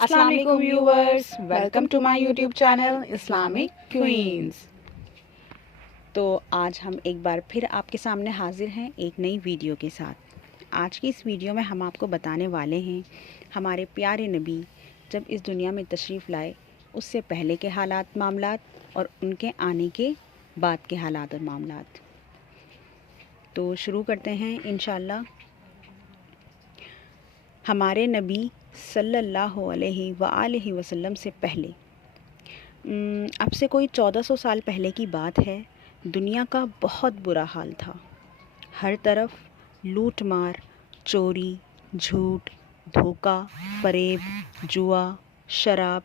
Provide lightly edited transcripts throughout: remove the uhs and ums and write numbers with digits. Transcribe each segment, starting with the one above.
السلام علیکم viewers, welcome to my YouTube channel Islamic Queens. تو آج ہم ایک بار پھر آپ کے سامنے حاضر ہیں ایک نئی ویڈیو کے ساتھ۔ آج کی اس ویڈیو میں ہم آپ کو بتانے والے ہیں ہمارے پیارے نبی جب اس دنیا میں تشریف لائے اس سے پہلے کے حالات معاملات اور ان کے آنے کے بعد کے حالات اور معاملات۔ تو شروع کرتے ہیں انشاءاللہ۔ ہمارے نبی صلی اللہ علیہ وآلہ وسلم سے پہلے اب سے کوئی 1400 سال پہلے کی بات ہے، دنیا کا بہت برا حال تھا۔ ہر طرف لوٹ مار، چوری، جھوٹ، دھوکہ، فریب، جوا، شراب،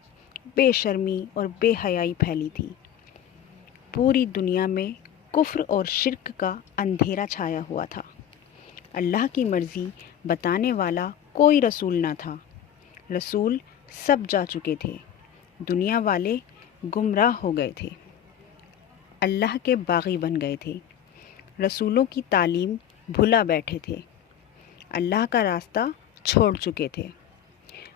بے شرمی اور بے حیائی پھیلی تھی۔ پوری دنیا میں کفر اور شرک کا اندھیرا چھایا ہوا تھا۔ اللہ کی مرضی بتانے والا کوئی رسول نہ تھا۔ رسول سب جا چکے تھے، دنیا والے گمراہ ہو گئے تھے، اللہ کے باغی بن گئے تھے، رسولوں کی تعلیم بھلا بیٹھے تھے، اللہ کا راستہ چھوڑ چکے تھے،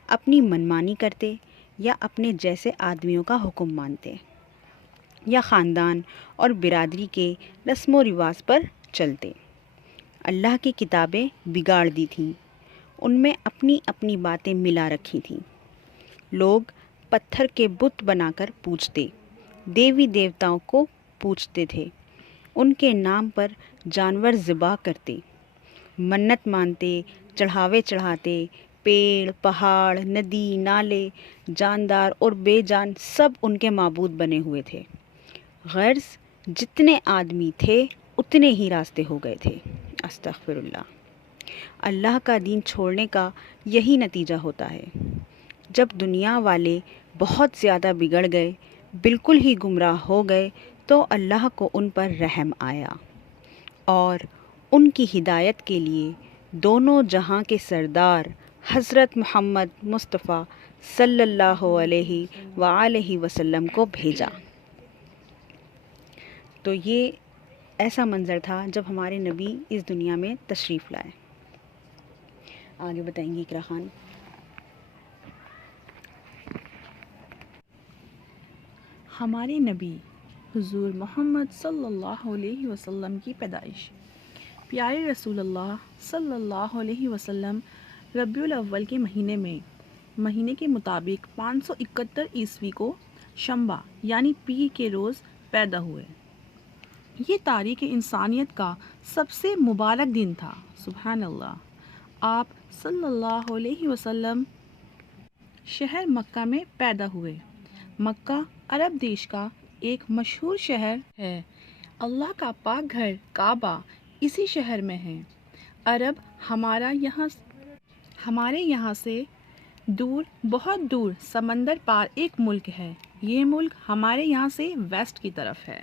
اپنی منمانی کرتے یا اپنے جیسے آدمیوں کا حکم مانتے یا خاندان اور برادری کے رسم و رواج پر چلتے۔ اللہ کی کتابیں بگاڑ دی تھیں، ان میں اپنی اپنی باتیں ملا رکھی تھیں۔ لوگ پتھر کے بت بنا کر پوجتے، دیوی دیوتاؤں کو پوجتے تھے، ان کے نام پر جانور ذبح کرتے، منت مانتے، چڑھاوے چڑھاتے، پیڑ، پہاڑ، ندی، نالے، جاندار اور بے جان سب ان کے معبود بنے ہوئے تھے۔ غرض جتنے آدمی تھے اتنے ہی راستے ہو گئے تھے۔ استغفر اللہ۔ اللہ کا دین چھوڑنے کا یہی نتیجہ ہوتا ہے۔ جب دنیا والے بہت زیادہ بگڑ گئے، بالکل ہی گمراہ ہو گئے، تو اللہ کو ان پر رحم آیا اور ان کی ہدایت کے لیے دونوں جہاں کے سردار حضرت محمد مصطفیٰ صلی اللہ علیہ وآلہ وسلم کو بھیجا۔ تو یہ ایسا منظر تھا جب ہمارے نبی اس دنیا میں تشریف لائے۔ آگے بتائیں گی اقرا خان۔ ہمارے نبی حضور محمد صلی اللہ علیہ وسلم کی پیدائش۔ پیارے رسول اللہ صلی اللہ علیہ وسلم ربیع الاول کے مہینے کے مطابق 571 عیسوی کو شنبہ یعنی پیر کے روز پیدا ہوئے۔ یہ تاریخ انسانیت کا سب سے مبارک دن تھا۔ سبحان اللہ۔ آپ صلی اللہ علیہ وسلم شہر مکہ میں پیدا ہوئے۔ مکہ عرب دیش کا ایک مشہور شہر ہے۔ اللہ کا پاک گھر کعبہ اسی شہر میں ہے۔ عرب ہمارے یہاں سے دور، بہت دور سمندر پار ایک ملک ہے۔ یہ ملک ہمارے یہاں سے ویسٹ کی طرف ہے۔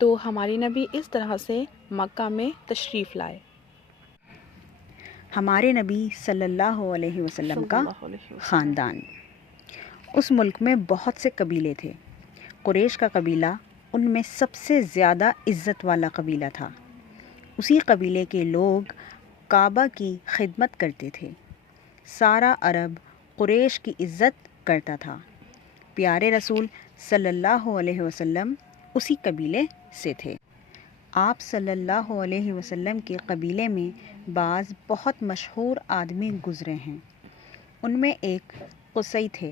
تو ہمارے نبی اس طرح سے مکہ میں تشریف لائے۔ ہمارے نبی صلی اللہ علیہ وسلم کا خاندان۔ اس ملک میں بہت سے قبیلے تھے۔ قریش کا قبیلہ ان میں سب سے زیادہ عزت والا قبیلہ تھا۔ اسی قبیلے کے لوگ کعبہ کی خدمت کرتے تھے۔ سارا عرب قریش کی عزت کرتا تھا۔ پیارے رسول صلی اللہ علیہ وسلم اسی قبیلے سے تھے۔ آپ صلی اللہ علیہ وسلم کے قبیلے میں بعض بہت مشہور آدمی گزرے ہیں۔ ان میں ایک قصی تھے۔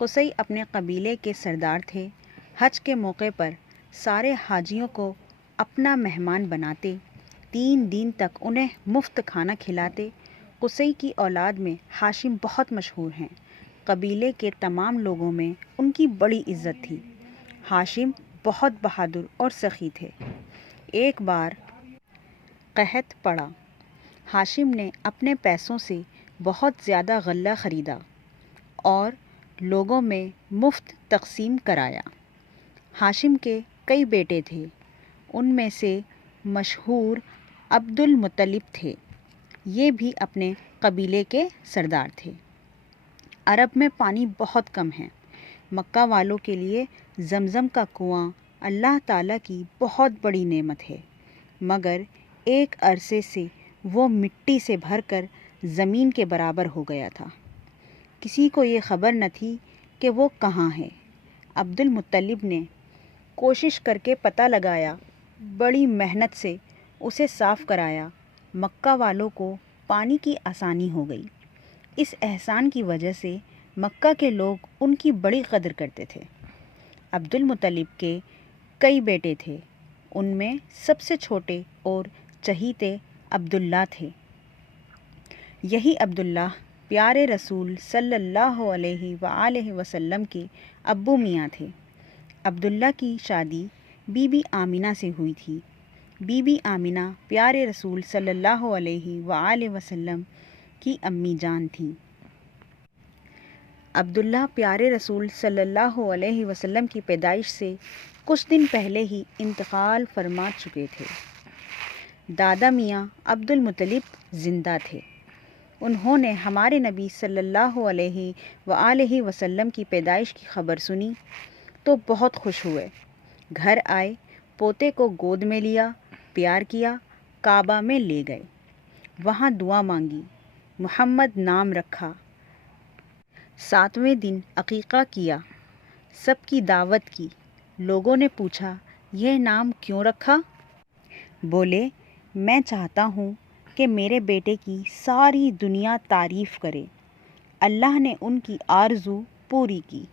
قصی اپنے قبیلے کے سردار تھے۔ حج کے موقع پر سارے حاجیوں کو اپنا مہمان بناتے، 3 دن تک انہیں مفت کھانا کھلاتے۔ قصی کی اولاد میں ہاشم بہت مشہور ہیں۔ قبیلے کے تمام لوگوں میں ان کی بڑی عزت تھی۔ ہاشم بہت بہادر اور سخی تھے۔ ایک بار قحط پڑا۔ ہاشم نے اپنے پیسوں سے بہت زیادہ غلہ خریدا اور لوگوں میں مفت تقسیم کرایا۔ ہاشم کے کئی بیٹے تھے، ان میں سے مشہور عبد المطلب تھے۔ یہ بھی اپنے قبیلے کے سردار تھے۔ عرب میں پانی بہت کم ہے۔ مکہ والوں کے لیے زمزم کا کنواں اللہ تعالیٰ کی بہت بڑی نعمت ہے، مگر ایک عرصے سے وہ مٹی سے بھر کر زمین کے برابر ہو گیا تھا۔ کسی کو یہ خبر نہ تھی کہ وہ کہاں ہے۔ عبد المطلب نے کوشش کر کے پتہ لگایا، بڑی محنت سے اسے صاف کرایا۔ مکہ والوں کو پانی کی آسانی ہو گئی۔ اس احسان کی وجہ سے مکہ کے لوگ ان کی بڑی قدر کرتے تھے۔ عبد المطلب کے کئی بیٹے تھے، ان میں سب سے چھوٹے اور چہیتے عبداللہ تھے۔ یہی عبداللہ پیارے رسول صلی اللہ علیہ وآلہ وسلم کے ابو میاں تھے۔ عبداللہ کی شادی بی بی آمنہ سے ہوئی تھی۔ بی بی آمنہ پیارے رسول صلی اللہ علیہ وآلہ وسلم کی امی جان تھیں۔ عبداللہ پیارے رسول صلی اللہ علیہ وسلم کی پیدائش سے کچھ دن پہلے ہی انتقال فرما چکے تھے۔ دادا میاں عبد المطلب زندہ تھے۔ انہوں نے ہمارے نبی صلی اللہ علیہ وآلہ وسلم کی پیدائش کی خبر سنی تو بہت خوش ہوئے۔ گھر آئے، پوتے کو گود میں لیا، پیار کیا، کعبہ میں لے گئے، وہاں دعا مانگی، محمد نام رکھا۔ 7ویں دن عقیقہ کیا، سب کی دعوت کی۔ لوگوں نے پوچھا، یہ نام کیوں رکھا؟ بولے، میں چاہتا ہوں کہ میرے بیٹے کی ساری دنیا تعریف کرے۔ اللہ نے ان کی آرزو پوری کی۔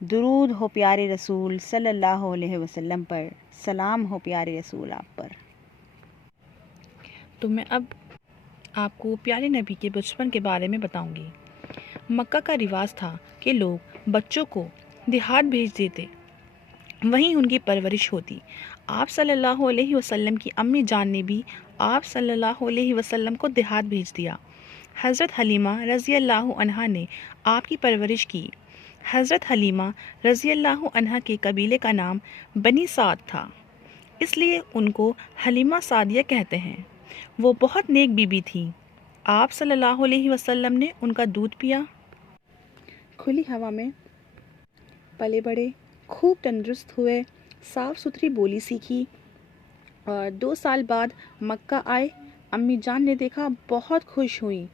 درود ہو پیارے رسول صلی اللہ علیہ وسلم پر، سلام ہو پیارے رسول آپ پر۔ تو میں اب آپ کو پیارے نبی کے بچپن کے بارے میں بتاؤں گی۔ مکہ کا رواج تھا کہ لوگ بچوں کو دیہات بھیج دیتے، وہیں ان کی پرورش ہوتی۔ آپ صلی اللہ علیہ وسلم کی امی جان نے بھی آپ صلی اللہ علیہ وسلم کو دیہات بھیج دیا۔ حضرت حلیمہ رضی اللہ عنہا نے آپ کی پرورش کی۔ حضرت حلیمہ رضی اللہ عنہا کے قبیلے کا نام بنی سعد تھا، اس لیے ان کو حلیمہ سعدیہ کہتے ہیں۔ وہ بہت نیک بی بی تھی۔ آپ صلی اللہ علیہ وسلم نے ان کا دودھ پیا، کھلی ہوا میں پلے بڑھے، خوب تندرست ہوئے، صاف ستھری بولی سیکھی، اور 2 سال بعد مکہ آئے۔ امی جان نے دیکھا، بہت خوش ہوئیں۔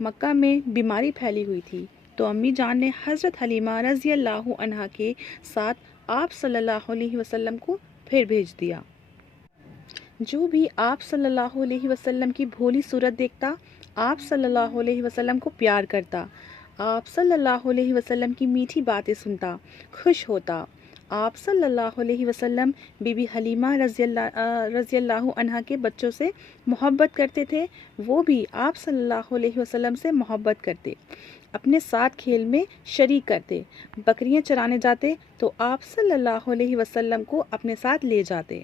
مکہ میں بیماری پھیلی ہوئی تھی تو امی جان نے حضرت حلیمہ رضی اللہ عنہا کے ساتھ آپ صلی اللہ علیہ وسلم کو پھر بھیج دیا۔ جو بھی آپ صلی اللہ علیہ وسلم کی بھولی صورت دیکھتا، آپ صلی اللہ علیہ وسلم کو پیار کرتا، آپ صلی اللہ علیہ وسلم کی میٹھی باتیں سنتا، خوش ہوتا۔ آپ صلی اللہ علیہ وسلم بی بی حلیمہ رضی اللہ عنہا کے بچوں سے محبت کرتے تھے، وہ بھی آپ صلی اللہ علیہ وسلم سے محبت کرتے، اپنے ساتھ کھیل میں شریک کرتے۔ بکریاں چرانے جاتے تو آپ صلی اللہ علیہ وسلم کو اپنے ساتھ لے جاتے۔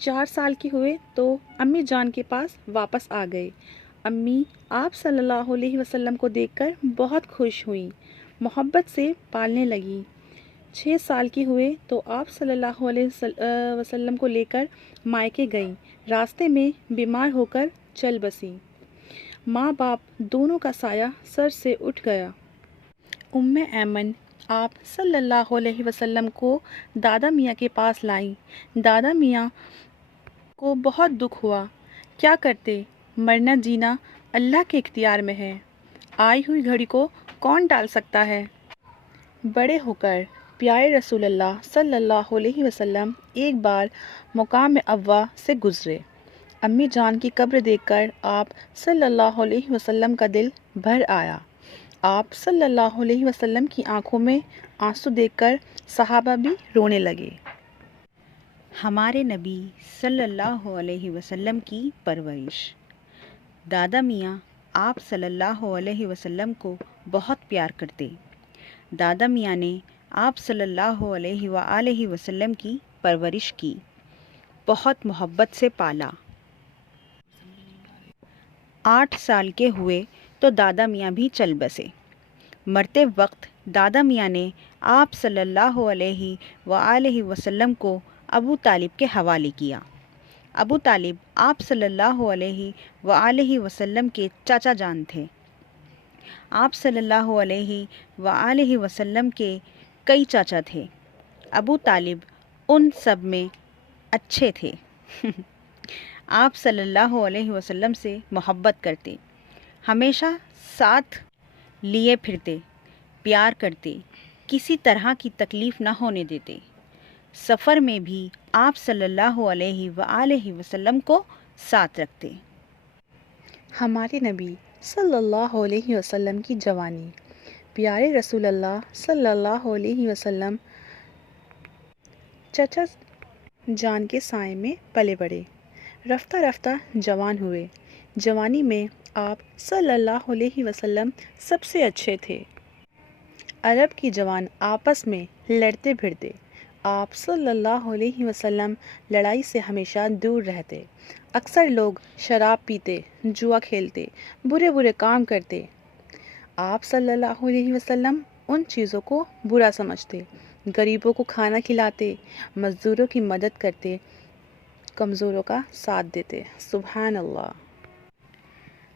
4 سال کے ہوئے تو امی جان کے پاس واپس آ گئے۔ امی آپ صلی اللہ علیہ وسلم کو دیکھ کر بہت خوش ہوئیں، محبت سے پالنے لگیں۔ 6 سال کی ہوئے تو آپ صلی اللہ علیہ وسلم کو لے کر مائکے گئیں۔ راستے میں بیمار ہو کر چل بسیں۔ ماں باپ دونوں کا سایہ سر سے اٹھ گیا۔ ام ایمن آپ صلی اللہ علیہ وسلم کو دادا میاں کے پاس لائیں۔ دادا میاں کو بہت دکھ ہوا، کیا کرتے، مرنا جینا اللہ کے اختیار میں ہے، آئی ہوئی گھڑی کو کون ٹال سکتا ہے۔ بڑے ہو کر پیارے رسول اللہ صلی اللہ علیہ وسلم ایک بار مقام ابوا سے گزرے۔ امی جان کی قبر دیکھ کر آپ صلی اللہ علیہ وسلم کا دل بھر آیا۔ آپ صلی اللہ علیہ وسلم کی آنکھوں میں آنسو دیکھ کر صحابہ بھی رونے لگے۔ ہمارے نبی صلی اللہ علیہ وسلم کی پرورش۔ دادا میاں آپ صلی اللہ علیہ وسلم کو بہت پیار کرتے۔ دادا میاں نے آپ صلی اللہ علیہ وآلہ وسلم کی پرورش کی، بہت محبت سے پالا۔ 8 سال کے ہوئے تو دادا میاں بھی چل بسے۔ مرتے وقت دادا میاں نے آپ صلی اللہ علیہ وآلہ وسلم کو ابو طالب کے حوالے کیا۔ ابو طالب آپ صلی اللہ علیہ وآلہ وسلم کے چاچا جان تھے۔ آپ صلی اللہ علیہ وآلہ وسلم کے کئی چاچا تھے۔ ابو طالب ان سب میں اچھے تھے۔ آپ صلی اللہ علیہ وسلم سے محبت کرتے، ہمیشہ ساتھ لیے پھرتے، پیار کرتے، کسی طرح کی تکلیف نہ ہونے دیتے۔ سفر میں بھی آپ صلی اللہ علیہ وآلہ وسلم کو ساتھ رکھتے۔ ہمارے نبی صلی اللہ علیہ وسلم کی جوانی۔ پیارے رسول اللہ صلی اللہ علیہ وسلم چچا جان کے سائے میں پلے بڑھے، رفتہ رفتہ جوان ہوئے۔ جوانی میں آپ صلی اللہ علیہ وسلم سب سے اچھے تھے۔ عرب کی جوان آپس میں لڑتے بھڑتے، آپ صلی اللہ علیہ وسلم لڑائی سے ہمیشہ دور رہتے۔ اکثر لوگ شراب پیتے، جوا کھیلتے، برے برے کام کرتے۔ آپ صلی اللہ علیہ وسلم ان چیزوں کو برا سمجھتے، غریبوں کو کھانا کھلاتے، مزدوروں کی مدد کرتے، کمزوروں کا ساتھ دیتے۔ سبحان اللہ۔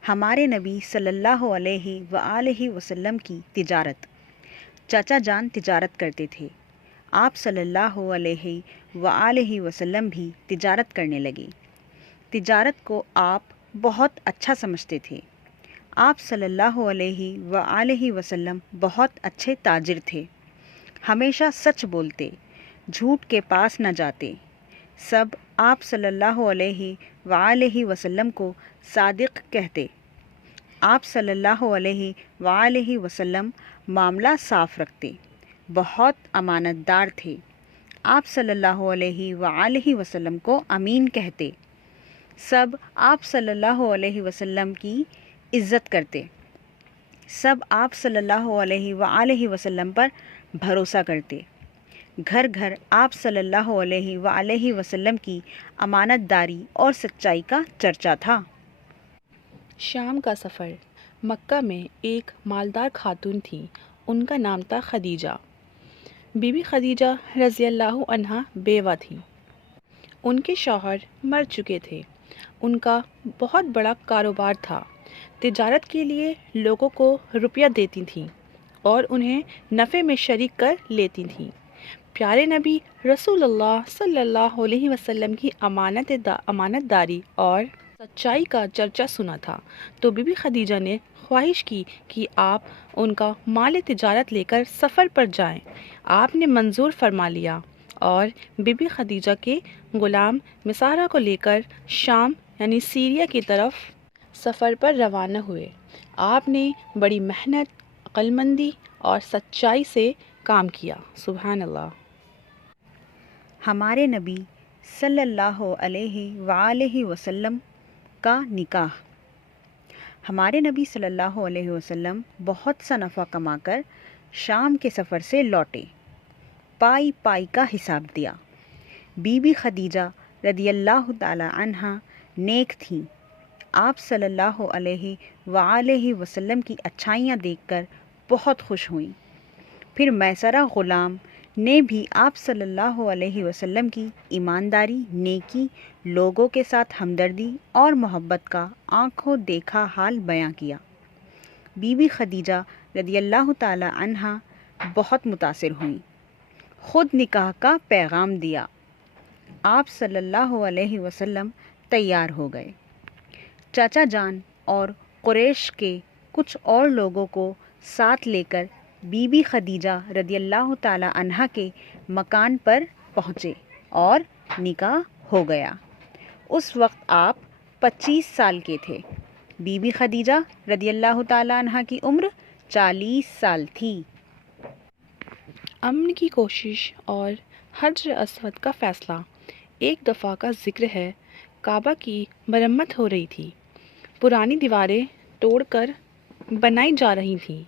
ہمارے نبی صلی اللہ علیہ وآلہ وسلم کی تجارت۔ چچا جان تجارت کرتے تھے، آپ صلی اللہ علیہ وآلہ وسلم بھی تجارت کرنے لگے۔ تجارت کو آپ بہت اچھا سمجھتے تھے۔ آپ صلی اللہ علیہ وآلہ وسلم بہت اچھے تاجر تھے، ہمیشہ سچ بولتے، جھوٹ کے پاس نہ جاتے۔ سب آپ صلی اللہ علیہ وآلہ وسلم کو صادق کہتے۔ آپ صلی اللہ علیہ وآلہ وسلم معاملہ صاف رکھتے، بہت امانت دار تھے۔ آپ صلی اللہ علیہ وآلہ وسلم کو امین کہتے۔ سب آپ صلی اللہ علیہ وسلم کی عزت کرتے۔ سب آپ صلی اللہ علیہ وآلہ وسلم پر بھروسہ کرتے۔ گھر گھر آپ صلی اللہ علیہ وآلہ وسلم کی امانت داری اور سچائی کا چرچا تھا۔ شام کا سفر۔ مکہ میں ایک مالدار خاتون تھی، ان کا نام تھا خدیجہ۔ بی بی خدیجہ رضی اللہ عنہا بیوہ تھی۔ ان کے شوہر مر چکے تھے۔ ان کا بہت بڑا کاروبار تھا، تجارت کے لیے لوگوں کو روپیہ دیتی تھیں اور انہیں نفع میں شریک کر لیتی تھیں۔ پیارے نبی رسول اللہ صلی اللہ علیہ وسلم کی امانت داری اور سچائی کا چرچا سنا تھا، تو بی بی خدیجہ نے خواہش کی کہ آپ ان کا مال تجارت لے کر سفر پر جائیں۔ آپ نے منظور فرما لیا اور بی بی خدیجہ کے غلام مسارہ کو لے کر شام یعنی سیریا کی طرف سفر پر روانہ ہوئے۔ آپ نے بڑی محنت، عقل مندی اور سچائی سے کام کیا۔ سبحان اللہ۔ ہمارے نبی صلی اللہ علیہ وآلہ وسلم کا نکاح۔ ہمارے نبی صلی اللہ علیہ وسلم بہت سا نفع کما کر شام کے سفر سے لوٹے، پائی پائی کا حساب دیا۔ بی بی خدیجہ رضی اللہ تعالی عنہا نیک تھیں، آپ صلی اللہ علیہ وآلہ وسلم کی اچھائیاں دیکھ کر بہت خوش ہوئیں۔ پھر میسرہ غلام نے بھی آپ صلی اللہ علیہ وسلم کی ایمانداری، نیکی، لوگوں کے ساتھ ہمدردی اور محبت کا آنکھوں دیکھا حال بیان کیا۔ بی بی خدیجہ رضی اللہ تعالی عنہا بہت متاثر ہوئیں، خود نکاح کا پیغام دیا۔ آپ صلی اللہ علیہ وسلم تیار ہو گئے۔ چچا جان اور قریش کے کچھ اور لوگوں کو ساتھ لے کر بی بی خدیجہ رضی اللہ تعالی عنہا کے مکان پر پہنچے اور نکاح ہو گیا۔ اس وقت آپ 25 سال کے تھے۔ بی بی خدیجہ رضی اللہ تعالی عنہا کی عمر 40 سال تھی۔ امن کی کوشش اور حجر اسود کا فیصلہ۔ ایک دفعہ کا ذکر ہے، کعبہ کی مرمت ہو رہی تھی، پرانی دیواریں توڑ کر بنائی جا رہی تھیں۔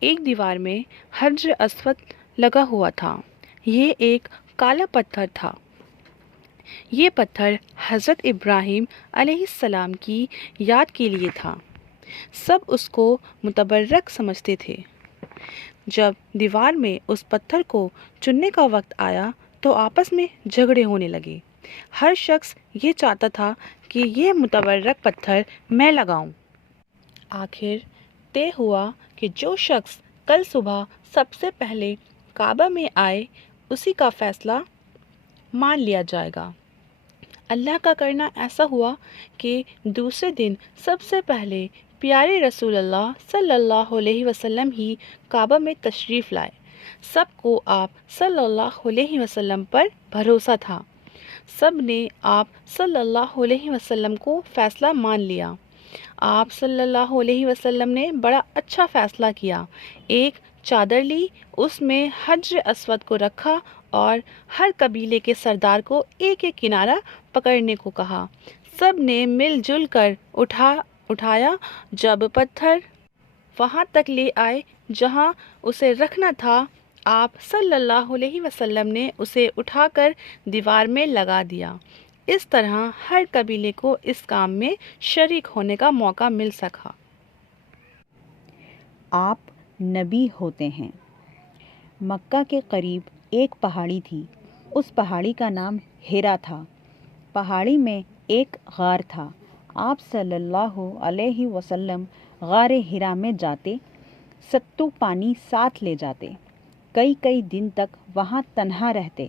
ایک دیوار میں حجر اسود لگا ہوا تھا، یہ ایک کالا پتھر تھا۔ یہ پتھر حضرت ابراہیم علیہ السلام کی یاد کے لیے تھا۔ سب اس کو متبرک سمجھتے تھے۔ جب دیوار میں اس پتھر کو چننے کا وقت آیا تو آپس میں جھگڑے ہونے لگے۔ ہر شخص یہ چاہتا تھا کہ یہ متبرک پتھر میں لگاؤں۔ آخر طے ہوا کہ جو شخص کل صبح سب سے پہلے کعبہ میں آئے اسی کا فیصلہ مان لیا جائے گا۔ اللہ کا کرنا ایسا ہوا کہ دوسرے دن سب سے پہلے پیارے رسول اللہ صلی اللہ علیہ وسلم ہی کعبہ میں تشریف لائے۔ سب کو آپ صلی اللہ علیہ وسلم پر بھروسہ تھا۔ سب نے آپ صلی اللہ علیہ وسلم کو فیصلہ مان لیا۔ آپ صلی اللہ علیہ وسلم نے بڑا اچھا فیصلہ کیا۔ ایک چادر لی، اس میں حجر اسود کو رکھا اور ہر قبیلے کے سردار کو ایک ایک کنارہ پکڑنے کو کہا۔ سب نے مل جل کر اٹھایا۔ جب پتھر وہاں تک لے آئے جہاں اسے رکھنا تھا، آپ صلی اللہ علیہ وسلم نے اسے اٹھا کر دیوار میں لگا دیا۔ اس طرح ہر قبیلے کو اس کام میں شریک ہونے کا موقع مل سکا۔ آپ نبی ہوتے ہیں۔ مکہ کے قریب ایک پہاڑی تھی۔ اس پہاڑی کا نام ہیرا تھا۔ پہاڑی میں ایک غار تھا۔ آپ صلی اللہ علیہ وسلم غار ہیرا میں جاتے، ستو پانی ساتھ لے جاتے، کئی دن تک وہاں تنہا رہتے،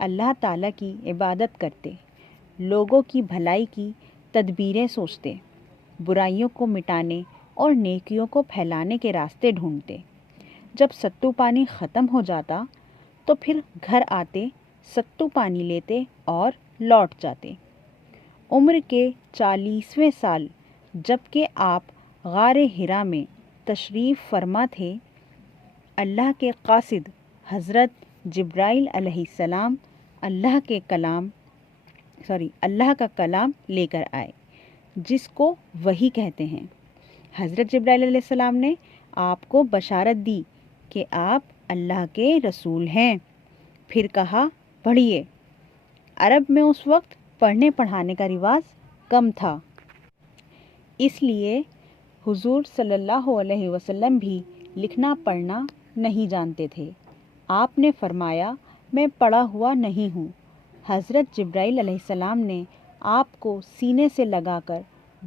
اللہ تعالیٰ کی عبادت کرتے، لوگوں کی بھلائی کی تدبیریں سوچتے، برائیوں کو مٹانے اور نیکیوں کو پھیلانے کے راستے ڈھونڈتے۔ جب ستو پانی ختم ہو جاتا تو پھر گھر آتے، ستو پانی لیتے اور لوٹ جاتے۔ عمر کے 40ویں سال جب کہ آپ غار ہرا میں تشریف فرما تھے، اللہ کے قاصد حضرت جبرائیل علیہ السلام اللہ کا کلام لے کر آئے، جس کو وحی کہتے ہیں۔ حضرت جبرائیل علیہ السلام نے آپ کو بشارت دی کہ آپ اللہ کے رسول ہیں۔ پھر کہا، پڑھیے۔ عرب میں اس وقت پڑھنے پڑھانے کا رواج کم تھا، اس لیے حضور صلی اللہ علیہ وسلم بھی لکھنا پڑھنا نہیں جانتے تھے۔ آپ نے فرمایا، میں پڑھا ہوا نہیں ہوں۔ حضرت جبرائیل علیہ السلام نے آپ کو سینے سے لگا کر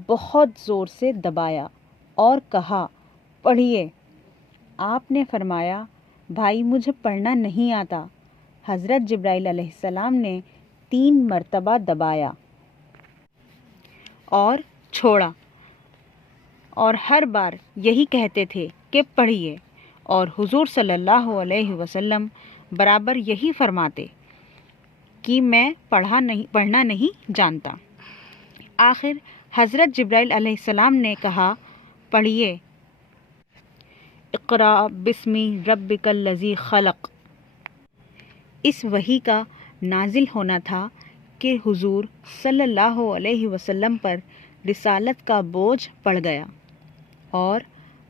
بہت زور سے دبایا اور کہا، پڑھیے۔ آپ نے فرمایا، بھائی مجھے پڑھنا نہیں آتا۔ حضرت جبرائیل علیہ السلام نے 3 مرتبہ دبایا اور چھوڑا، اور ہر بار یہی کہتے تھے کہ پڑھیے، اور حضور صلی اللہ علیہ وسلم برابر یہی فرماتے کہ میں پڑھنا نہیں جانتا۔ آخر حضرت جبرائیل علیہ السلام نے کہا، پڑھیے، اقرأ بسم ربک الذی خلق۔ اس وحی کا نازل ہونا تھا کہ حضور صلی اللہ علیہ وسلم پر رسالت کا بوجھ پڑ گیا اور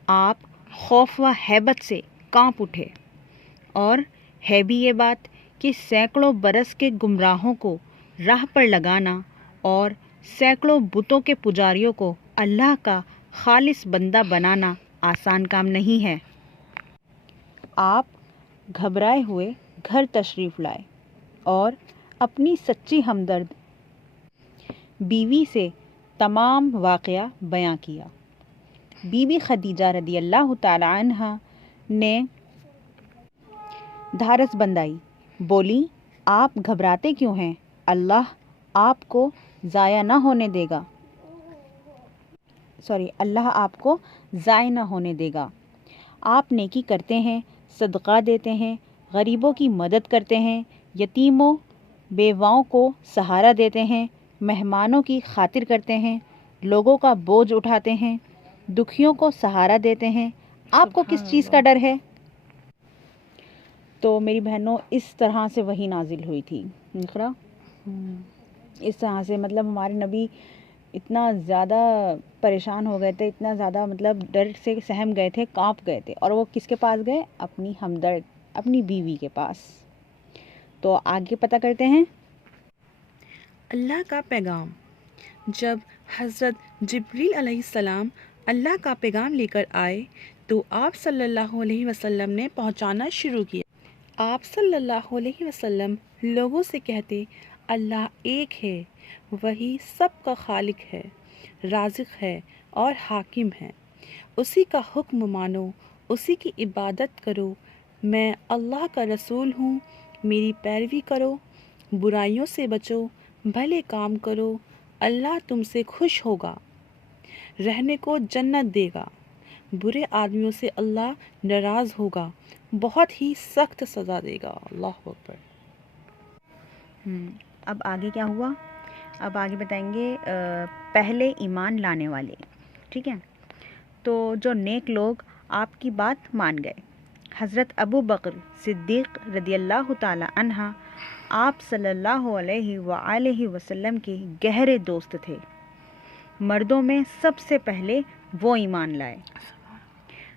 آپ خوف و ہیبت سے کانپ اٹھے، اور ہے بھی یہ بات کہ سینکڑوں برس کے گمراہوں کو راہ پر لگانا اور سینکڑوں بتوں کے پجاریوں کو اللہ کا خالص بندہ بنانا آسان کام نہیں ہے۔ آپ گھبرائے ہوئے گھر تشریف لائے اور اپنی سچی ہمدرد بیوی سے تمام واقعہ بیان کیا۔ بی بی خدیجہ رضی اللہ تعالی عنہ نے دھارس بندائی، بولی، آپ گھبراتے کیوں ہیں؟ اللہ آپ کو ضائع نہ ہونے دے گا۔ اللہ آپ کو ضائع نہ ہونے دے گا۔ آپ نیکی کرتے ہیں، صدقہ دیتے ہیں، غریبوں کی مدد کرتے ہیں، یتیموں بیواؤں کو سہارا دیتے ہیں، مہمانوں کی خاطر کرتے ہیں، لوگوں کا بوجھ اٹھاتے ہیں، دکھیوں کو سہارا دیتے ہیں۔ آپ کو کس چیز کا ڈر ہے؟ تو میری بہنوں، اس طرح سے وحی نازل ہوئی تھی۔ اس طرح سے ہمارے نبی اتنا زیادہ پریشان ہو گئے تھے، اتنا زیادہ ڈر سے سہم گئے تھے، کانپ گئے تھے، اور وہ کس کے پاس گئے؟ اپنی ہمدرد، اپنی بیوی کے پاس۔ تو آگے پتہ کرتے ہیں۔ اللہ کا پیغام۔ جب حضرت جبریل علیہ السلام اللہ کا پیغام لے کر آئے تو آپ صلی اللہ علیہ وسلم نے پہنچانا شروع کیا۔ آپ صلی اللہ علیہ وسلم لوگوں سے کہتے، اللہ ایک ہے، وہی سب کا خالق ہے، رازق ہے اور حاکم ہے، اسی کا حکم مانو، اسی کی عبادت کرو، میں اللہ کا رسول ہوں، میری پیروی کرو، برائیوں سے بچو، بھلے کام کرو، اللہ تم سے خوش ہوگا۔ رہنے کو جنت دے گا، برے آدمیوں سے اللہ ناراض ہوگا، بہت ہی سخت سزا دے گا۔ اللہ اکبر۔ اب آگے کیا ہوا؟ اب آگے بتائیں گے پہلے ایمان لانے والے، ٹھیک ہے؟ تو جو نیک لوگ آپ کی بات مان گئے، حضرت ابو بکر صدیق رضی اللہ تعالی عنہ آپ صلی اللہ علیہ وآلہ وسلم کے گہرے دوست تھے۔ مردوں میں سب سے پہلے وہ ایمان لائے۔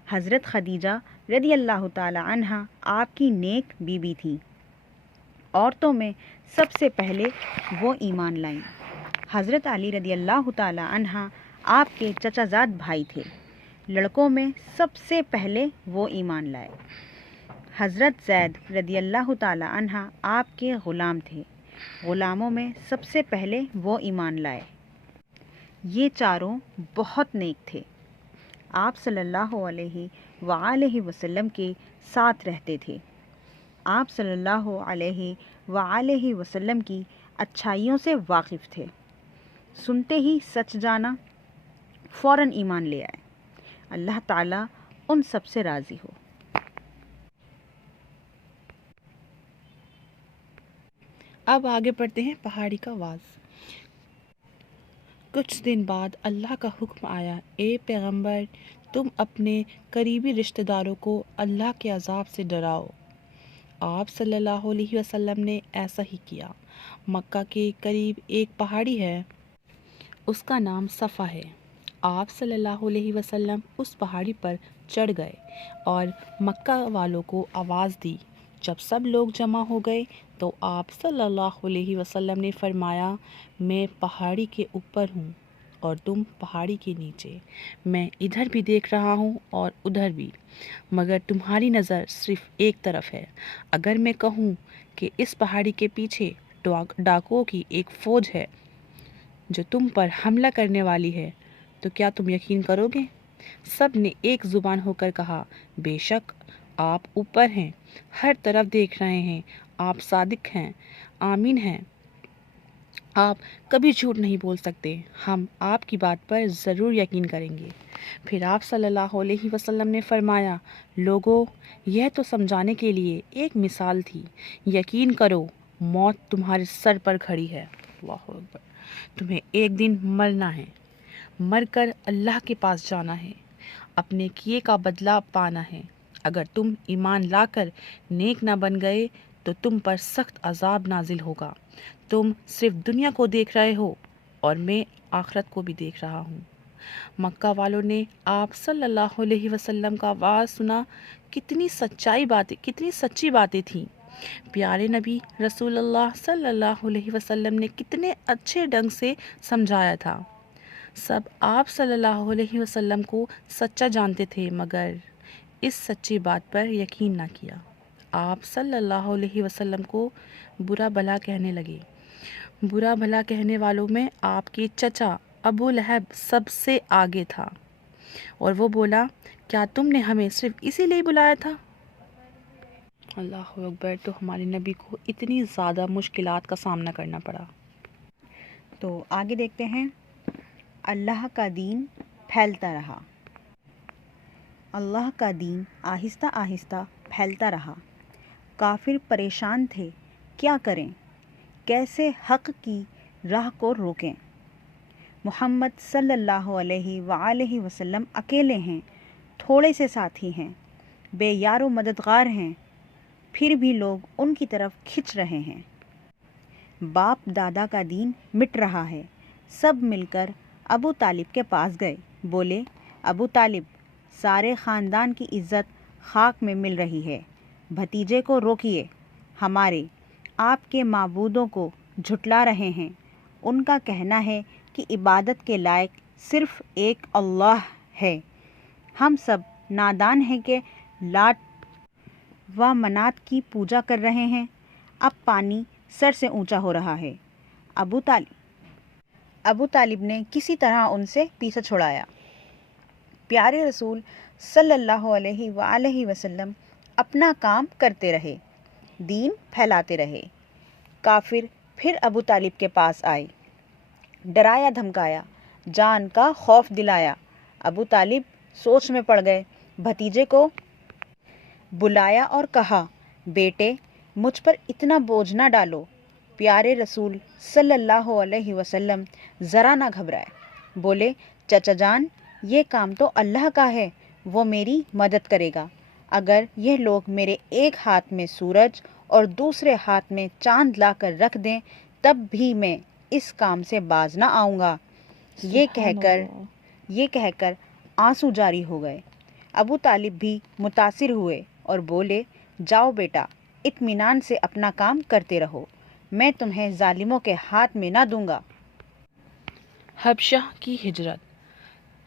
حضرت خدیجہ رضی اللہ تعالی عنہ آپ کی نیک بیوی تھی۔ عورتوں میں سب سے پہلے وہ ایمان لائیں۔ حضرت علی رضی اللہ تعالی عنہ آپ کے چچا زاد بھائی تھے۔ لڑکوں میں سب سے پہلے وہ ایمان لائے۔ حضرت زید رضی اللہ تعالی عنہ آپ کے غلام تھے۔ غلاموں میں سب سے پہلے وہ ایمان لائے۔ یہ چاروں بہت نیک تھے۔ آپ صلی اللہ علیہ وآلہ وسلم کے ساتھ رہتے تھے۔ آپ صلی اللہ علیہ وآلہ وسلم کی اچھائیوں سے واقف تھے۔ سنتے ہی سچ جانا، فوراً ایمان لے آئے۔ اللہ تعالیٰ ان سب سے راضی ہو۔ اب آگے پڑھتے ہیں پہاڑی کا واز۔ کچھ دن بعد اللہ کا حکم آیا، اے پیغمبر، تم اپنے قریبی رشتہ داروں کو اللہ کے عذاب سے ڈراؤ۔ آپ صلی اللہ علیہ وسلم نے ایسا ہی کیا۔ مکہ کے قریب ایک پہاڑی ہے، اس کا نام صفا ہے۔ آپ صلی اللہ علیہ وسلم اس پہاڑی پر چڑھ گئے اور مکہ والوں کو آواز دی۔ جب سب لوگ جمع ہو گئے تو آپ صلی اللہ علیہ وسلم نے فرمایا، میں پہاڑی کے اوپر ہوں اور تم پہاڑی کے نیچے، میں ادھر بھی دیکھ رہا ہوں اور ادھر بھی، مگر تمہاری نظر صرف ایک طرف ہے۔ اگر میں کہوں کہ اس پہاڑی کے پیچھے ڈاکوؤں کی ایک فوج ہے جو تم پر حملہ کرنے والی ہے تو کیا تم یقین کرو گے؟ سب نے ایک زبان ہو کر کہا، بے شک آپ اوپر ہیں، ہر طرف دیکھ رہے ہیں، آپ صادق ہیں، آمین ہیں، آپ کبھی جھوٹ نہیں بول سکتے، ہم آپ کی بات پر ضرور یقین کریں گے۔ پھر آپ صلی اللہ علیہ وسلم نے فرمایا، لوگوں، یہ تو سمجھانے کے لیے ایک مثال تھی، یقین کرو موت تمہارے سر پر کھڑی ہے۔ اللہ اکبر۔ تمہیں ایک دن مرنا ہے، مر کر اللہ کے پاس جانا ہے، اپنے کیے کا بدلہ پانا ہے۔ اگر تم ایمان لا کر نیک نہ بن گئے تو تم پر سخت عذاب نازل ہوگا۔ تم صرف دنیا کو دیکھ رہے ہو اور میں آخرت کو بھی دیکھ رہا ہوں۔ مکہ والوں نے آپ صلی اللہ علیہ وسلم کا واز سنا۔ کتنی سچی باتیں تھیں۔ پیارے نبی رسول اللہ صلی اللہ علیہ وسلم نے کتنے اچھے ڈھنگ سے سمجھایا تھا۔ سب آپ صلی اللہ علیہ وسلم کو سچا جانتے تھے مگر اس سچی بات پر یقین نہ کیا۔ آپ صلی اللہ علیہ وسلم کو برا بھلا کہنے لگے۔ برا بھلا کہنے والوں میں آپ کے چچا ابو لہب سب سے آگے تھا، اور وہ بولا، کیا تم نے ہمیں صرف اسی لیے بلایا تھا؟ اللہ اکبر۔ تو ہمارے نبی کو اتنی زیادہ مشکلات کا سامنا کرنا پڑا۔ تو آگے دیکھتے ہیں، اللہ کا دین پھیلتا رہا۔ اللہ کا دین آہستہ آہستہ پھیلتا رہا۔ کافر پریشان تھے، کیا کریں، کیسے حق کی راہ کو روکیں۔ محمد صلی اللہ علیہ وآلہ وسلم اکیلے ہیں، تھوڑے سے ساتھی ہیں، بے یار و مددگار ہیں، پھر بھی لوگ ان کی طرف کھنچ رہے ہیں۔ باپ دادا کا دین مٹ رہا ہے۔ سب مل کر ابو طالب کے پاس گئے، بولے، ابو طالب، سارے خاندان کی عزت خاک میں مل رہی ہے، بھتیجے کو روکیے، ہمارے آپ کے معبودوں کو جھٹلا رہے ہیں، ان کا کہنا ہے کہ عبادت کے لائق صرف ایک اللہ ہے، ہم سب نادان ہیں کہ لات و منات کی پوجا کر رہے ہیں، اب پانی سر سے اونچا ہو رہا ہے۔ ابو طالب نے کسی طرح ان سے پیچھا چھڑایا۔ پیارے رسول صلی اللہ علیہ وآلہ وسلم اپنا کام کرتے رہے، دین پھیلاتے رہے۔ کافر پھر ابو طالب کے پاس آئے، ڈرایا دھمکایا، جان کا خوف دلایا۔ ابو طالب سوچ میں پڑ گئے، بھتیجے کو بلایا اور کہا، بیٹے مجھ پر اتنا بوجھ نہ ڈالو۔ پیارے رسول صلی اللہ علیہ وسلم ذرا نہ گھبرائے، بولے، چچا جان یہ کام تو اللہ کا ہے، وہ میری مدد کرے گا۔ اگر یہ لوگ میرے ایک ہاتھ میں سورج اور دوسرے ہاتھ میں چاند لا کر رکھ دیں تب بھی میں اس کام سے باز نہ آؤں گا۔ سبحان اللہ۔ یہ کہہ کر آنسو جاری ہو گئے۔ ابو طالب بھی متاثر ہوئے اور بولے، جاؤ بیٹا اطمینان سے اپنا کام کرتے رہو، میں تمہیں ظالموں کے ہاتھ میں نہ دوں گا۔ حبشہ کی ہجرت۔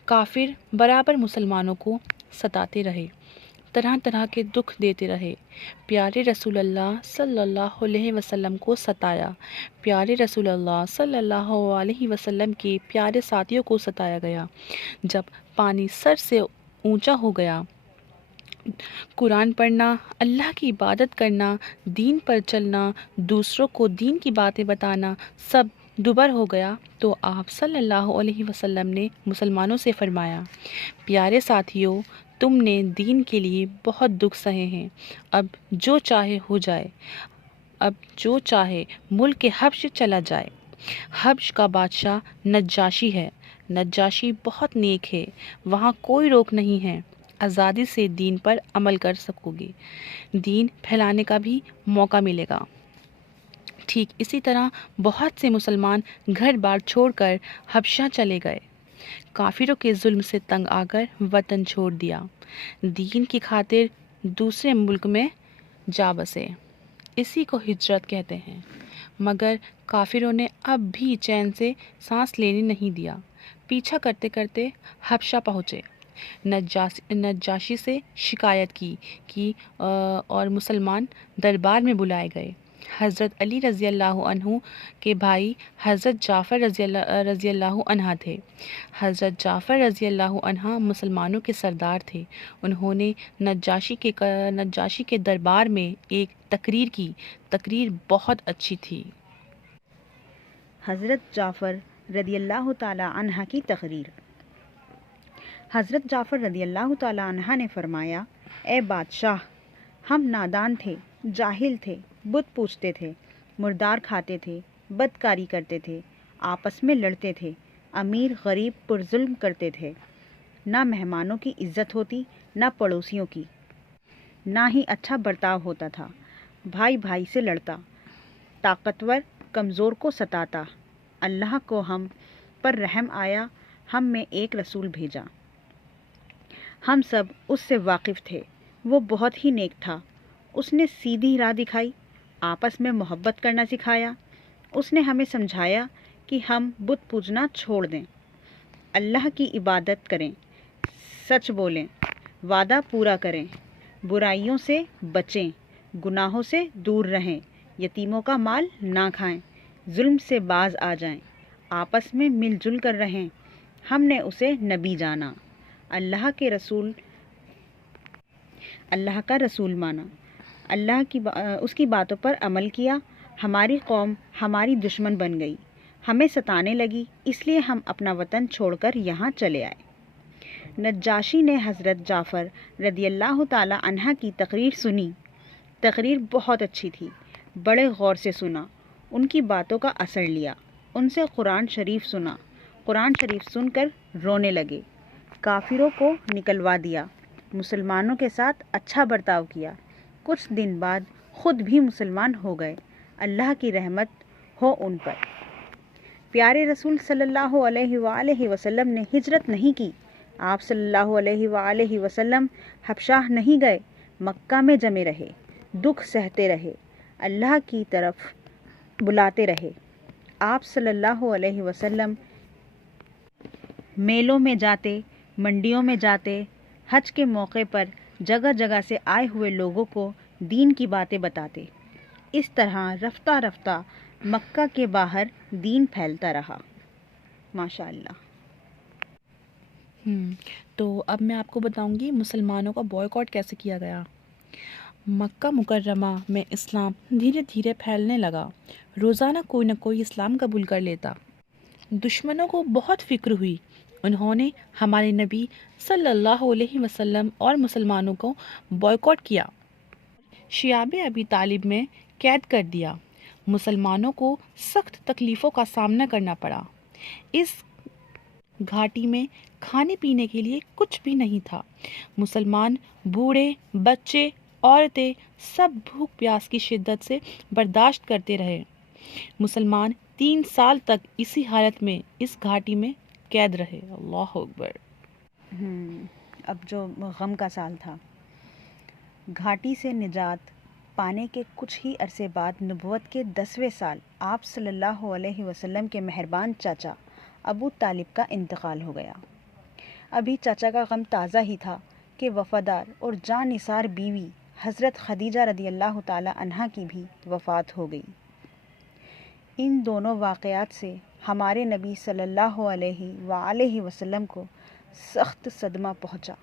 کافر برابر مسلمانوں کو ستاتے رہے، طرح طرح کے دکھ دیتے رہے۔ پیارے رسول اللہ صلی اللہ علیہ وسلم کو ستایا۔ پیارے رسول اللہ صلی اللہ علیہ وسلم کے پیارے ساتھیوں کو ستایا گیا۔ جب پانی سر سے اونچا ہو گیا، قرآن پڑھنا، اللہ کی عبادت کرنا، دین پر چلنا، دوسروں کو دین کی باتیں بتانا سب دوبر ہو گیا تو آپ صلی اللہ علیہ وسلم نے مسلمانوں سے فرمایا، پیارے ساتھیوں، تم نے دین کے لیے بہت دکھ سہے ہیں، اب جو چاہے ہو جائے، اب جو چاہے ملک کے حبش چلا جائے۔ حبش کا بادشاہ نجاشی ہے، نجاشی بہت نیک ہے، وہاں کوئی روک نہیں ہے، آزادی سے دین پر عمل کر سکو گے، دین پھیلانے کا بھی موقع ملے گا۔ ٹھیک اسی طرح بہت سے مسلمان گھر بار چھوڑ کر حبشہ چلے گئے، کافروں کے ظلم سے تنگ آ کر وطن چھوڑ دیا، دین کی خاطر دوسرے ملک میں جا بسے، اسی کو ہجرت کہتے ہیں۔ مگر کافروں نے اب بھی چین سے سانس لینے نہیں دیا، پیچھا کرتے کرتے حبشہ پہنچے، نجاشی سے شکایت کی اور مسلمان دربار میں بلائے گئے۔ حضرت علی رضی اللہ عنہ کے بھائی حضرت جعفر رضی اللہ عنہ تھے۔ حضرت جعفر رضی اللہ عنہ مسلمانوں کے سردار تھے۔ انہوں نے نجاشی کے دربار میں ایک تقریر کی، تقریر بہت اچھی تھی۔ حضرت جعفر رضی اللہ تعالی عنہ کی تقریر۔ حضرت جعفر رضی اللہ تعالی عنہ نے فرمایا، اے بادشاہ، ہم نادان تھے، جاہل تھے، بت پوجتے تھے، مردار کھاتے تھے، بدکاری کرتے تھے، آپس میں لڑتے تھے، امیر غریب پر ظلم کرتے تھے، نہ مہمانوں کی عزت ہوتی، نہ پڑوسیوں کی، نہ ہی اچھا برتاؤ ہوتا تھا، بھائی بھائی سے لڑتا، طاقتور کمزور کو ستاتا۔ اللہ کو ہم پر رحم آیا، ہم میں ایک رسول بھیجا، ہم سب اس سے واقف تھے، وہ بہت ہی نیک تھا، اس نے سیدھی راہ دکھائی، آپس میں محبت کرنا سکھایا، اس نے ہمیں سمجھایا کہ ہم بت پوجنا چھوڑ دیں، اللہ کی عبادت کریں، سچ بولیں، وعدہ پورا کریں، برائیوں سے بچیں، گناہوں سے دور رہیں، یتیموں کا مال نہ کھائیں، ظلم سے باز آ جائیں، آپس میں مل جل کر رہیں۔ ہم نے اسے نبی جانا، اللہ کا رسول مانا، اس کی باتوں پر عمل کیا۔ ہماری قوم ہماری دشمن بن گئی، ہمیں ستانے لگی، اس لیے ہم اپنا وطن چھوڑ کر یہاں چلے آئے۔ نجاشی نے حضرت جعفر رضی اللہ تعالی عنہ کی تقریر سنی، تقریر بہت اچھی تھی، بڑے غور سے سنا، ان کی باتوں کا اثر لیا، ان سے قرآن شریف سنا، قرآن شریف سن کر رونے لگے، کافروں کو نکلوا دیا، مسلمانوں کے ساتھ اچھا برتاؤ کیا، کچھ دن بعد خود بھی مسلمان ہو گئے، اللہ کی رحمت ہو ان پر۔ پیارے رسول صلی اللہ علیہ وآلہ وسلم نے ہجرت نہیں کی، آپ صلی اللہ علیہ وآلہ وسلم حبشہ نہیں گئے، مکہ میں جمے رہے، دکھ سہتے رہے، اللہ کی طرف بلاتے رہے۔ آپ صلی اللہ علیہ وسلم میلوں میں جاتے، منڈیوں میں جاتے، حج کے موقع پر جگہ جگہ سے آئے ہوئے لوگوں کو دین کی باتیں بتاتے، اس طرح رفتہ رفتہ مکہ کے باہر دین پھیلتا رہا۔ ماشاء اللہ۔ تو اب میں آپ کو بتاؤں گی مسلمانوں کا بوائیکاٹ کیسے کیا گیا۔ مکہ مکرمہ میں اسلام دھیرے دھیرے پھیلنے لگا، روزانہ کوئی نہ کوئی اسلام قبول کر لیتا۔ دشمنوں کو بہت فکر ہوئی، انہوں نے ہمارے نبی صلی اللہ علیہ وسلم اور مسلمانوں کو بائیکاٹ کیا، شیاب ابی طالب میں قید کر دیا۔ مسلمانوں کو سخت تکلیفوں کا سامنا کرنا پڑا۔ اس گھاٹی میں کھانے پینے کے لیے کچھ بھی نہیں تھا۔ مسلمان بوڑھے، بچے، عورتیں سب بھوک پیاس کی شدت سے برداشت کرتے رہے۔ مسلمان 3 سال تک اسی حالت میں اس گھاٹی میں قید رہے۔ اللہ اکبر۔ اب جو غم کا سال تھا، گھاٹی سے نجات پانے کے کچھ ہی عرصے بعد نبوت کے 10ویں سال آپ صلی اللہ علیہ وسلم کے مہربان چاچا ابو طالب کا انتقال ہو گیا۔ ابھی چاچا کا غم تازہ ہی تھا کہ وفادار اور جاں نثار بیوی حضرت خدیجہ رضی اللہ تعالی عنہا کی بھی وفات ہو گئی۔ ان دونوں واقعات سے ہمارے نبی صلی اللہ علیہ وآلہ وسلم کو سخت صدمہ پہنچا۔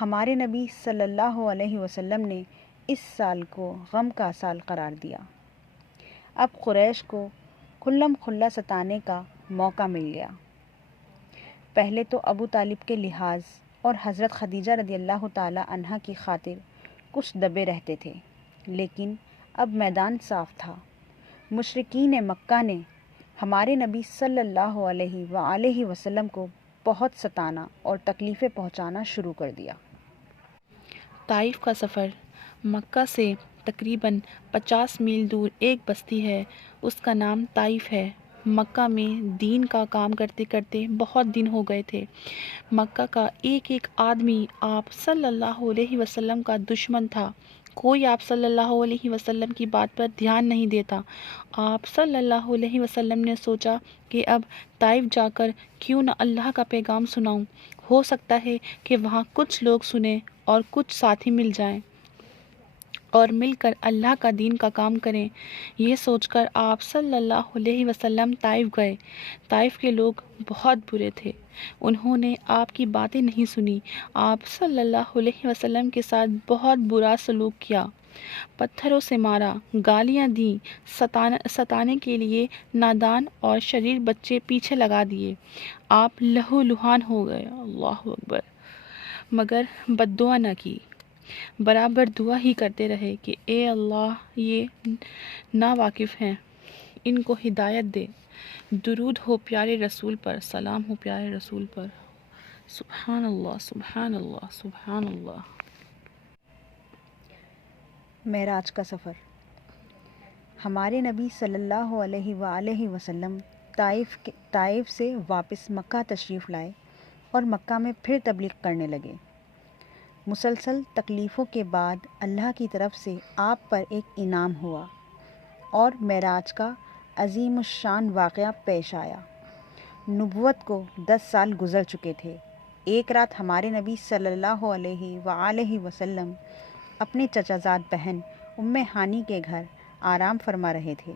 ہمارے نبی صلی اللہ علیہ وسلم نے اس سال کو غم کا سال قرار دیا۔ اب قریش کو کھلم کھلا ستانے کا موقع مل گیا۔ پہلے تو ابو طالب کے لحاظ اور حضرت خدیجہ رضی اللہ تعالی عنہا کی خاطر کچھ دبے رہتے تھے، لیکن اب میدان صاف تھا۔ مشرکین مکہ نے ہمارے نبی صلی اللہ علیہ وآلہ وسلم کو بہت ستانا اور تکلیفیں پہنچانا شروع کر دیا۔ طائف کا سفر۔ مکہ سے تقریباً 50 میل دور ایک بستی ہے، اس کا نام طائف ہے۔ مکہ میں دین کا کام کرتے کرتے بہت دن ہو گئے تھے۔ مکہ کا ایک ایک آدمی آپ صلی اللہ علیہ وسلم کا دشمن تھا۔ کوئی آپ صلی اللہ علیہ وسلم کی بات پر دھیان نہیں دیتا۔ آپ صلی اللہ علیہ وسلم نے سوچا کہ اب طائف جا کر کیوں نہ اللہ کا پیغام سناؤں، ہو سکتا ہے کہ وہاں کچھ لوگ سنیں اور کچھ ساتھی مل جائیں اور مل کر اللہ کا دین کا کام کریں۔ یہ سوچ کر آپ صلی اللہ علیہ وسلم طائف گئے۔ طائف کے لوگ بہت برے تھے، انہوں نے آپ کی باتیں نہیں سنی، آپ صلی اللہ علیہ وسلم کے ساتھ بہت برا سلوک کیا، پتھروں سے مارا، گالیاں دیں، ستانے کے لیے نادان اور شریر بچے پیچھے لگا دیے۔ آپ لہو لہان ہو گئے۔ اللہ اکبر۔ مگر بد دعا نہ کی، برابر دعا ہی کرتے رہے کہ اے اللہ، یہ ناواقف ہیں، ان کو ہدایت دے۔ درود ہو پیارے رسول پر، سلام ہو پیارے رسول پر۔ سبحان اللہ، سبحان اللہ، سبحان اللہ۔ معراج کا سفر۔ ہمارے نبی صلی اللہ علیہ وآلہ وسلم طائف سے واپس مکہ تشریف لائے اور مکہ میں پھر تبلیغ کرنے لگے۔ مسلسل تکلیفوں کے بعد اللہ کی طرف سے آپ پر ایک انعام ہوا اور معراج کا عظیم الشان واقعہ پیش آیا۔ نبوت کو 10 سال گزر چکے تھے۔ ایک رات ہمارے نبی صلی اللہ علیہ وآلہ وسلم اپنے چچا زاد بہن ام ہانی کے گھر آرام فرما رہے تھے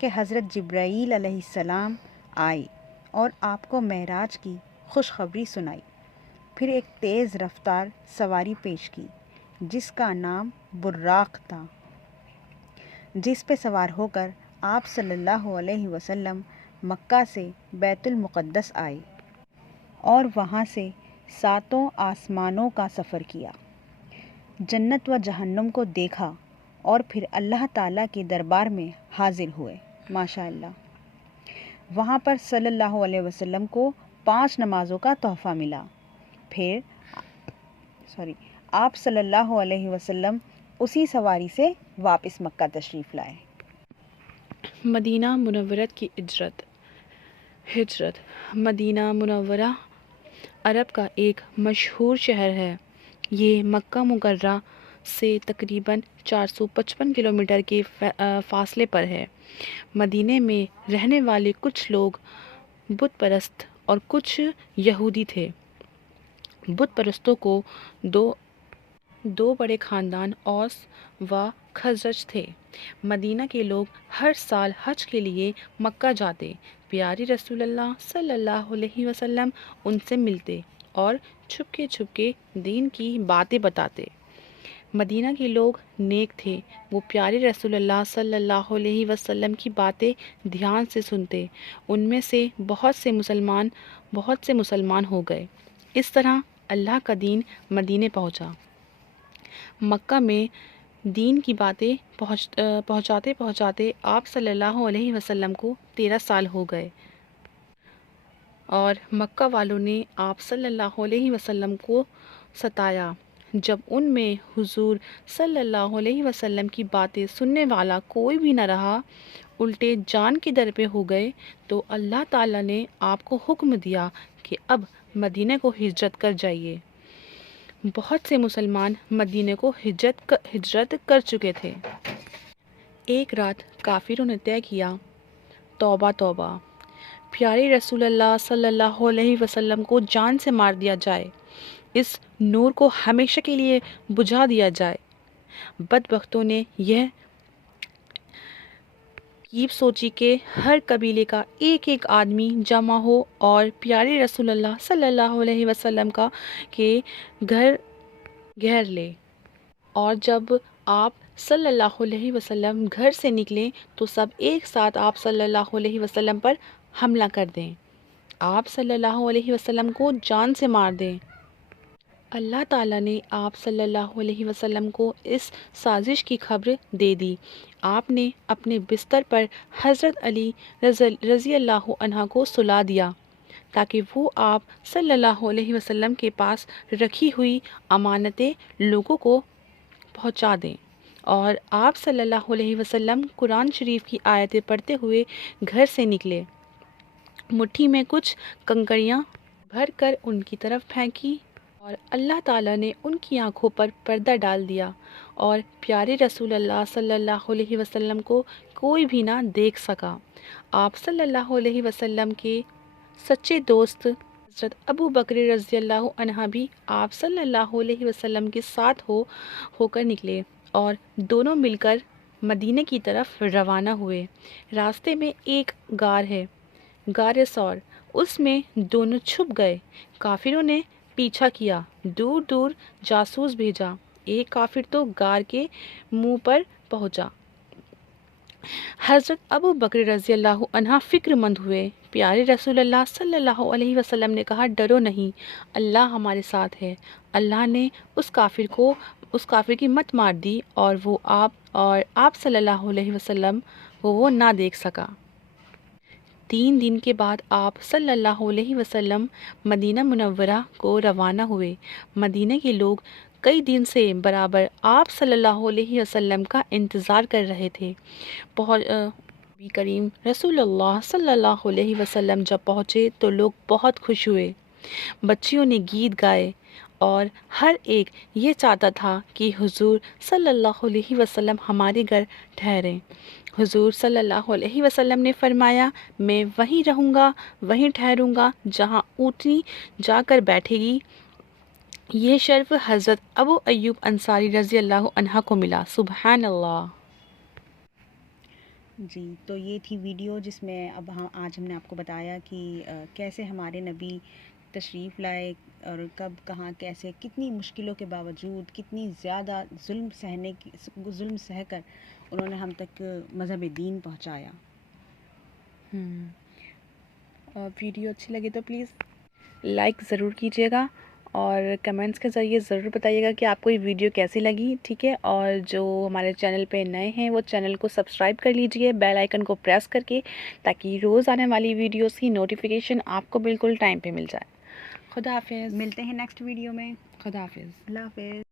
کہ حضرت جبرائیل علیہ السلام آئے اور آپ کو معراج کی خوشخبری سنائی۔ پھر ایک تیز رفتار سواری پیش کی جس کا نام براق تھا، جس پہ سوار ہو کر آپ صلی اللہ علیہ وسلم مکہ سے بیت المقدس آئے اور وہاں سے 7 آسمانوں کا سفر کیا، جنت و جہنم کو دیکھا اور پھر اللہ تعالیٰ کے دربار میں حاضر ہوئے۔ ماشاء اللہ۔ وہاں پر صلی اللہ علیہ وسلم کو 5 نمازوں کا تحفہ ملا۔ پھر آپ صلی اللہ علیہ وسلم اسی سواری سے واپس مکہ تشریف لائے۔ مدینہ منورہ کی ہجرت۔ مدینہ منورہ عرب کا ایک مشہور شہر ہے۔ یہ مکہ مکرمہ سے تقریباً 455 کلومیٹر کے فاصلے پر ہے۔ مدینے میں رہنے والے کچھ لوگ بت پرست اور کچھ یہودی تھے۔ بت پرستوں کو دو بڑے خاندان اوس و خزرج تھے۔ مدینہ کے لوگ ہر سال حج کے لیے مکہ جاتے، پیارے رسول اللہ صلی اللہ علیہ وسلم ان سے ملتے اور چھپکے چھپکے دین کی باتیں بتاتے۔ مدینہ کے لوگ نیک تھے، وہ پیارے رسول اللہ صلی اللہ علیہ وسلم کی باتیں دھیان سے سنتے، ان میں سے بہت سے مسلمان ہو گئے۔ اس طرح اللہ کا دین مدینے پہنچا۔ مکہ میں دین کی باتیں پہنچاتے پہنچاتے آپ صلی اللہ علیہ وسلم کو 13 سال ہو گئے، اور مکہ والوں نے آپ صلی اللہ علیہ وسلم کو ستایا۔ جب ان میں حضور صلی اللہ علیہ وسلم کی باتیں سننے والا کوئی بھی نہ رہا، الٹے جان کے در پہ ہو گئے، تو اللہ تعالیٰ نے آپ کو حکم دیا کہ اب مدینے کو ہجرت کر جائیے۔ بہت سے مسلمان مدینے کو ہجرت کر چکے تھے۔ ایک رات کافروں نے طے کیا، توبہ توبہ، پیارے رسول اللہ صلی اللہ علیہ وسلم کو جان سے مار دیا جائے، اس نور کو ہمیشہ کے لیے بجھا دیا جائے۔ بدبختوں نے یہ ترکیب سوچی کہ ہر قبیلے کا ایک ایک آدمی جمع ہو اور پیارے رسول اللہ صلی اللہ علیہ وسلم کا کے گھر گھیر لے، اور جب آپ صلی اللہ علیہ وسلم گھر سے نکلیں تو سب ایک ساتھ آپ صلی اللہ علیہ وسلم پر حملہ کر دیں، آپ صلی اللہ علیہ وسلم کو جان سے مار دیں۔ اللہ تعالیٰ نے آپ صلی اللہ علیہ وسلم کو اس سازش کی خبر دے دی۔ آپ نے اپنے بستر پر حضرت علی رضی اللہ عنہ کو سلا دیا تاکہ وہ آپ صلی اللہ علیہ وسلم کے پاس رکھی ہوئی امانتیں لوگوں کو پہنچا دیں، اور آپ صلی اللہ علیہ وسلم قرآن شریف کی آیتیں پڑھتے ہوئے گھر سے نکلے۔ مٹھی میں کچھ کنکریاں بھر کر ان کی طرف پھینکی، اور اللہ تعالیٰ نے ان کی آنکھوں پر پردہ ڈال دیا، اور پیارے رسول اللہ صلی اللہ علیہ وسلم کو کوئی بھی نہ دیکھ سکا۔ آپ صلی اللہ علیہ وسلم کے سچے دوست حضرت ابو بکر رضی اللہ عنہ بھی آپ صلی اللہ علیہ وسلم کے ساتھ ہو کر نکلے، اور دونوں مل کر مدینے کی طرف روانہ ہوئے۔ راستے میں ایک غار ہے، غار ثور، اس میں دونوں چھپ گئے۔ کافروں نے پیچھا کیا، دور دور جاسوس بھیجا، ایک کافر تو غار کے منہ پر پہنچا۔ حضرت ابو بکر رضی اللہ عنہ فکر مند ہوئے۔ پیارے رسول اللہ صلی اللہ علیہ وسلم نے کہا، ڈرو نہیں، اللہ ہمارے ساتھ ہے۔ اللہ نے اس کافر کی مت مار دی، اور آپ صلی اللہ علیہ وسلم کو وہ نہ دیکھ سکا۔ 3 دن کے بعد آپ صلی اللہ علیہ وسلم مدینہ منورہ کو روانہ ہوئے۔ مدینہ کے لوگ کئی دن سے برابر آپ صلی اللہ علیہ وسلم کا انتظار کر رہے تھے۔ نبی کریم رسول اللہ صلی اللہ علیہ وسلم جب پہنچے تو لوگ بہت خوش ہوئے، بچیوں نے گیت گائے، اور ہر ایک یہ چاہتا تھا کہ حضور صلی اللہ علیہ وسلم ہمارے گھر ٹھہریں۔ حضور صلی اللہ علیہ وسلم نے فرمایا، میں وہیں رہوں گا، وہیں ٹھہروں گا جہاں اونٹنی جا کر بیٹھے گی۔ یہ شرف حضرت ابو ایوب انصاری رضی اللہ عنہ کو ملا۔ سبحان اللہ۔ جی، تو یہ تھی ویڈیو جس میں آج ہم نے آپ کو بتایا کہ کیسے ہمارے نبی تشریف لائے، اور کب، کہاں، کیسے، کتنی مشکلوں کے باوجود، کتنی زیادہ ظلم سہ کر انہوں نے ہم تک مذہب دین پہنچایا۔ اور ویڈیو اچھی لگے تو پلیز لائک ضرور کیجیے گا، اور کمنٹس کے ذریعے ضرور بتائیے گا کہ آپ کو یہ ویڈیو کیسی لگی، ٹھیک ہے؟ اور جو ہمارے چینل پہ نئے ہیں وہ چینل کو سبسکرائب کر لیجئے، بیل آئیکن کو پریس کر کے، تاکہ روز آنے والی ویڈیوز کی نوٹیفیکیشن آپ کو بالکل ٹائم پہ مل جائے۔ خدا حافظ۔ ملتے ہیں نیکسٹ ویڈیو میں۔ خدا حافظ۔ اللہ حافظ۔